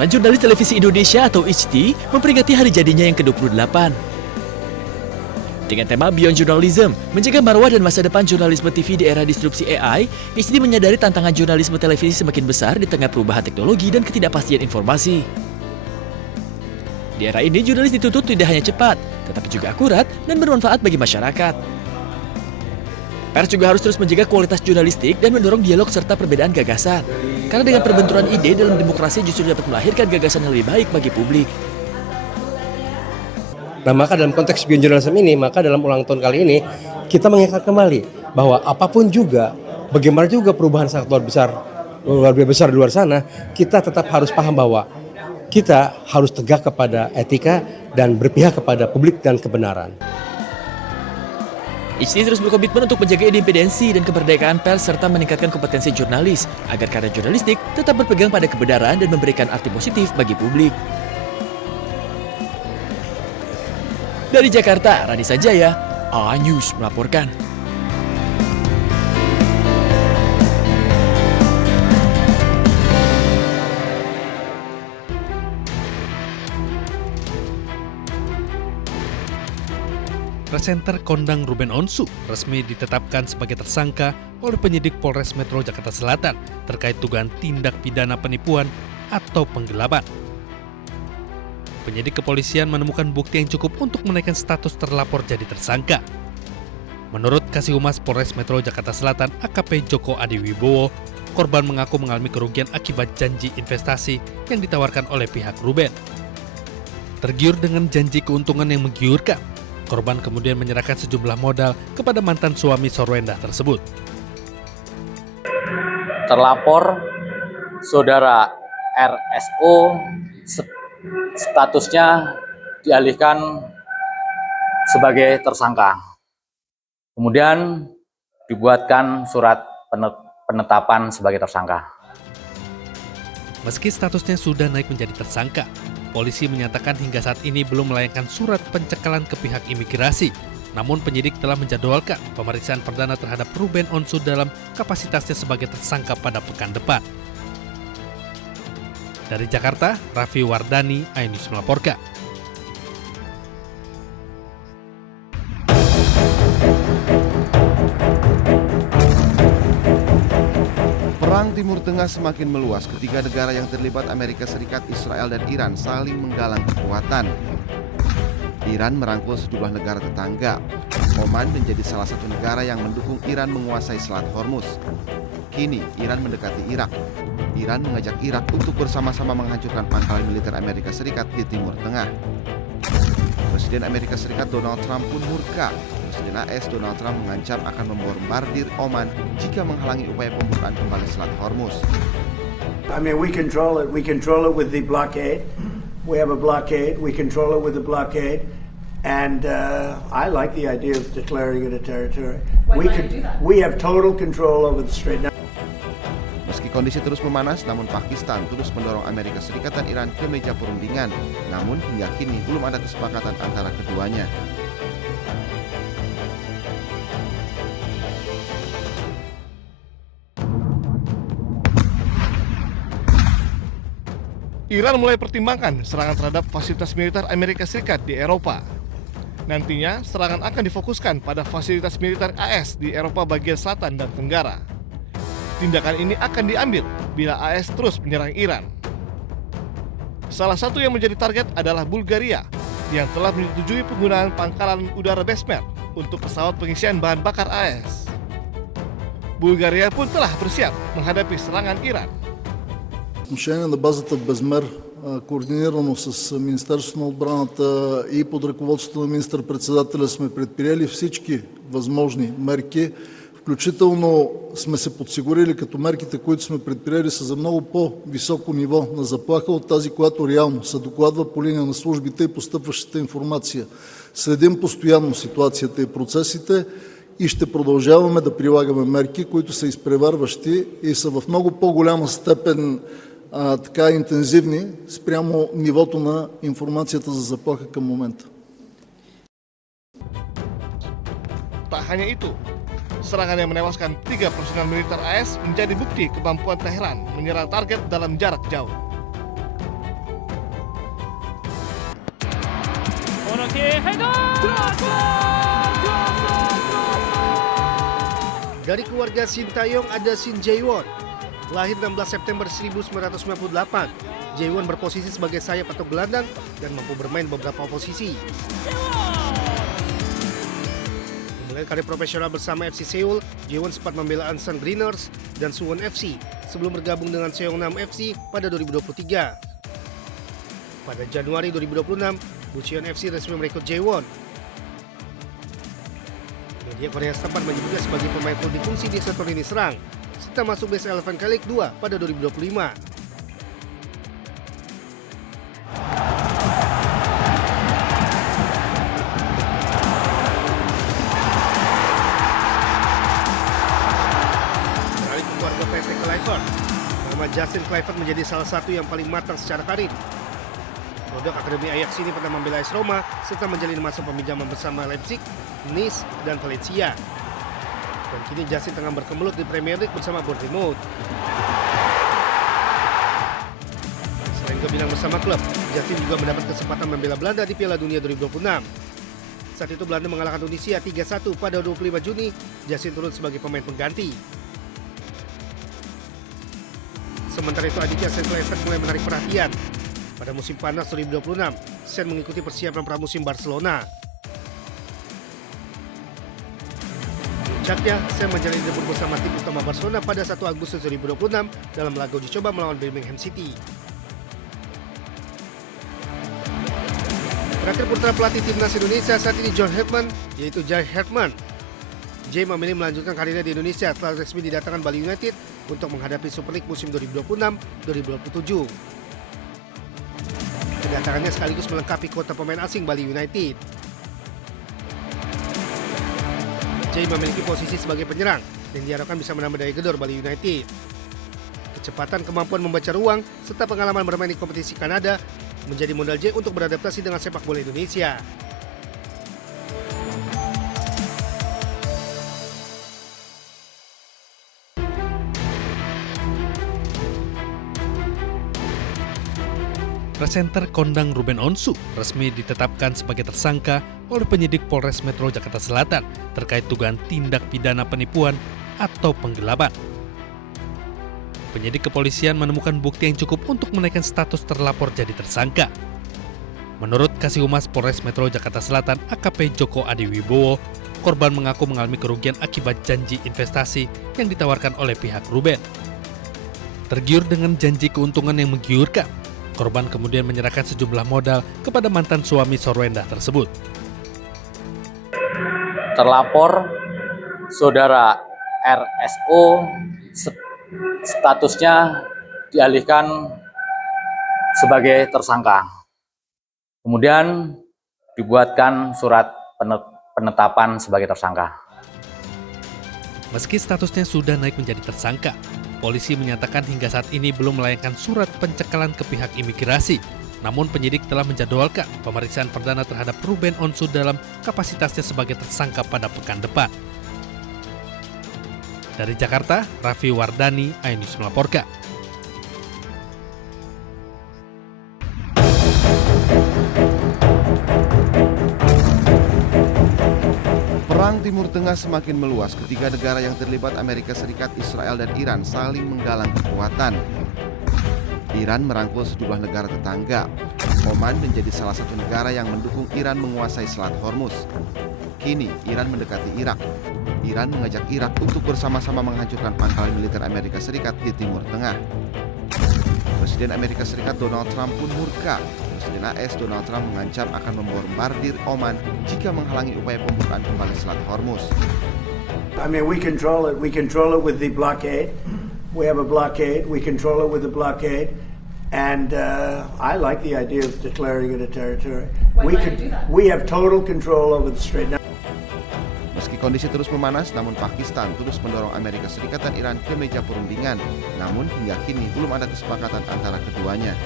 Ikatan Jurnalis Televisi Indonesia atau IJTI memperingati hari jadinya yang ke-28. Dengan tema Beyond Journalism, menjaga marwah dan masa depan jurnalisme TV di era disrupsi AI, IJTI menyadari tantangan jurnalisme televisi semakin besar di tengah perubahan teknologi dan ketidakpastian informasi. Di era ini, jurnalis dituntut tidak hanya cepat, tetapi juga akurat dan bermanfaat bagi masyarakat. Pers juga harus terus menjaga kualitas jurnalistik dan mendorong dialog serta perbedaan gagasan. Karena dengan perbenturan ide dalam demokrasi justru dapat melahirkan gagasan yang lebih baik bagi publik. Nah, maka dalam konteks Beyond Journalism ini, maka dalam ulang tahun kali ini, kita mengingat kembali bahwa apapun juga, bagaimana juga perubahan sangat luar biasa besar di luar sana, kita tetap harus paham bahwa kita harus tegak kepada etika dan berpihak kepada publik dan kebenaran. IJTI terus berkomitmen untuk menjaga independensi dan kemerdekaan pers serta meningkatkan kompetensi jurnalis agar karya jurnalistik tetap berpegang pada kebenaran dan memberikan arti positif bagi publik. Dari Jakarta, Radisa Jaya, A-News melaporkan. Presenter kondang Ruben Onsu resmi ditetapkan sebagai tersangka oleh penyidik Polres Metro Jakarta Selatan terkait dugaan tindak pidana penipuan atau penggelapan. Penyidik kepolisian menemukan bukti yang cukup untuk menaikkan status terlapor jadi tersangka. Menurut Kasih Humas Polres Metro Jakarta Selatan AKP Joko Adiwibowo, korban mengaku mengalami kerugian akibat janji investasi yang ditawarkan oleh pihak Ruben. Tergiur dengan janji keuntungan yang menggiurkan, korban kemudian menyerahkan sejumlah modal kepada mantan suami Sorwenda tersebut. Terlapor saudara RSO statusnya dialihkan sebagai tersangka. Kemudian dibuatkan surat penetapan sebagai tersangka. Meski statusnya sudah naik menjadi tersangka, polisi menyatakan hingga saat ini belum melayangkan surat pencekalan ke pihak imigrasi. Namun penyidik telah menjadwalkan pemeriksaan perdana terhadap Ruben Onsu dalam kapasitasnya sebagai tersangka pada pekan depan. Dari Jakarta, Raffi Wardani, A-News melaporkan. Perang Timur Tengah semakin meluas ketika negara yang terlibat Amerika Serikat, Israel, dan Iran saling menggalang kekuatan. Iran merangkul sejumlah negara tetangga. Oman menjadi salah satu negara yang mendukung Iran menguasai Selat Hormuz. Kini Iran mendekati Irak. Iran mengajak Irak untuk bersama-sama menghancurkan pangkalan militer Amerika Serikat di Timur Tengah. Presiden Amerika Serikat Donald Trump pun murka. Presiden AS Donald Trump mengancam akan membombardir Oman jika menghalangi upaya pembukaan kembali Selat Hormuz. I mean, we control it. We control it with the blockade. We have a blockade. We control it with the blockade. And I like the idea of declaring it a territory. We have total control over the Strait. Meski kondisi terus memanas, namun Pakistan terus mendorong Amerika Serikat dan Iran ke meja perundingan. Namun hingga kini belum ada kesepakatan antara keduanya. Iran mulai pertimbangkan serangan terhadap fasilitas militer Amerika Serikat di Eropa. Nantinya, serangan akan difokuskan pada fasilitas militer AS di Eropa bagian selatan dan tenggara. Tindakan ini akan diambil bila AS terus menyerang Iran. Salah satu yang menjadi target adalah Bulgaria yang telah menyetujui penggunaan pangkalan udara Besmer untuk pesawat pengisian bahan bakar AS. Bulgaria pun telah bersiap menghadapi serangan Iran. Отношение на базата в Безмер, координирано с Министерството на отбраната и под ръководството на министър-председателя сме предприели всички възможни мерки. Включително сме се подсигурили, като мерките, които сме предприели, са за много по-високо ниво на заплаха от тази, която реално се докладва по линия на службите и постъпващата информация. Следим постоянно ситуацията и процесите и ще продължаваме да прилагаме мерки, които са изпреварващи и са в много по-голяма степен така интензивни спрямо нивото на информацията за заплаха към момента. Tak hanya itu, serangan yang menewaskan 3 personel militer AS menjadi bukti kemampuan Teheran menyerang target dalam jarak jauh. Dari keluarga Sintayong ada Shin Jae-won. Lahir 16 September 1998, Jae-won berposisi sebagai sayap atau gelandang dan mampu bermain beberapa posisi. Memulai karir profesional bersama FC Seoul, Jae-won sempat membela Ansan Greeners dan Suwon FC sebelum bergabung dengan Seongnam FC pada 2023. Pada Januari 2026, Bucheon FC resmi merekrut Jae-won. Media Korea setempat menyebutnya sebagai pemain multifungsi di sektor lini serang, serta masuk Best 11 K-League 2 pada 2025. Beralih ke keluarga Patrick Kluivert, nama Justin Kluivert menjadi salah satu yang paling matang secara karir. Produk Akademi Ajax ini pernah membela AS Roma serta menjalin masa peminjaman bersama Leipzig, Nice, dan Valencia. Dan kini Justin tengah berkemelut di Premier League bersama Bournemouth. Selain gemilang bersama klub, Justin juga mendapat kesempatan membela Belanda di Piala Dunia 2026. Saat itu Belanda mengalahkan Tunisia 3-1 pada 25 Juni, Justin turun sebagai pemain pengganti. Sementara itu adiknya Sen Kluivert mulai menarik perhatian. Pada musim panas 2026, Sen mengikuti persiapan pramusim Barcelona. Puncaknya, Sen menjalani debut bersama tim utama Barcelona pada 1 Agustus 2026 dalam laga uji coba melawan Birmingham City. Terakhir putra pelatih timnas Indonesia saat ini John Herdman, yaitu Jai Herdman. Jai memilih melanjutkan karirnya di Indonesia setelah resmi didatangkan Bali United untuk menghadapi Super League musim 2026-2027. Kedatangannya sekaligus melengkapi kuota pemain asing Bali United. Jai memiliki posisi sebagai penyerang dan diharapkan bisa menambah daya gedor Bali United. Kecepatan, kemampuan membaca ruang, serta pengalaman bermain di kompetisi Kanada menjadi modal Jai untuk beradaptasi dengan sepak bola Indonesia. Presenter kondang Ruben Onsu resmi ditetapkan sebagai tersangka oleh penyidik Polres Metro Jakarta Selatan terkait dugaan tindak pidana penipuan atau penggelapan. Penyidik kepolisian menemukan bukti yang cukup untuk menaikkan status terlapor jadi tersangka. Menurut Kasih Humas Polres Metro Jakarta Selatan AKP Joko Adiwibowo, korban mengaku mengalami kerugian akibat janji investasi yang ditawarkan oleh pihak Ruben. Tergiur dengan janji keuntungan yang menggiurkan, korban kemudian menyerahkan sejumlah modal kepada mantan suami Sorwenda tersebut. Terlapor saudara RSO statusnya dialihkan sebagai tersangka. Kemudian dibuatkan surat penetapan sebagai tersangka. Meski statusnya sudah naik menjadi tersangka, polisi menyatakan hingga saat ini belum melayangkan surat pencekalan ke pihak imigrasi. Namun penyidik telah menjadwalkan pemeriksaan perdana terhadap Ruben Onsu dalam kapasitasnya sebagai tersangka pada pekan depan. Dari Jakarta, Raffi Wardani, iNews melaporkan. Perang Timur Tengah semakin meluas ketika negara yang terlibat Amerika Serikat, Israel, dan Iran saling menggalang kekuatan. Iran merangkul sejumlah negara tetangga. Oman menjadi salah satu negara yang mendukung Iran menguasai Selat Hormuz. Kini Iran mendekati Irak. Iran mengajak Irak untuk bersama-sama menghancurkan pangkalan militer Amerika Serikat di Timur Tengah. Presiden Amerika Serikat Donald Trump pun murka. Presiden AS Donald Trump mengancam akan membombardir Oman jika menghalangi upaya pembukaan kembali Selat Hormuz. I mean, we control it. We control it with the blockade. We have a blockade. We control it with the blockade. And I like the idea of declaring it a territory. We have total control over the Strait. Meski kondisi terus memanas, namun Pakistan terus mendorong Amerika Serikat dan Iran ke meja perundingan. Namun hingga kini belum ada kesepakatan antara keduanya.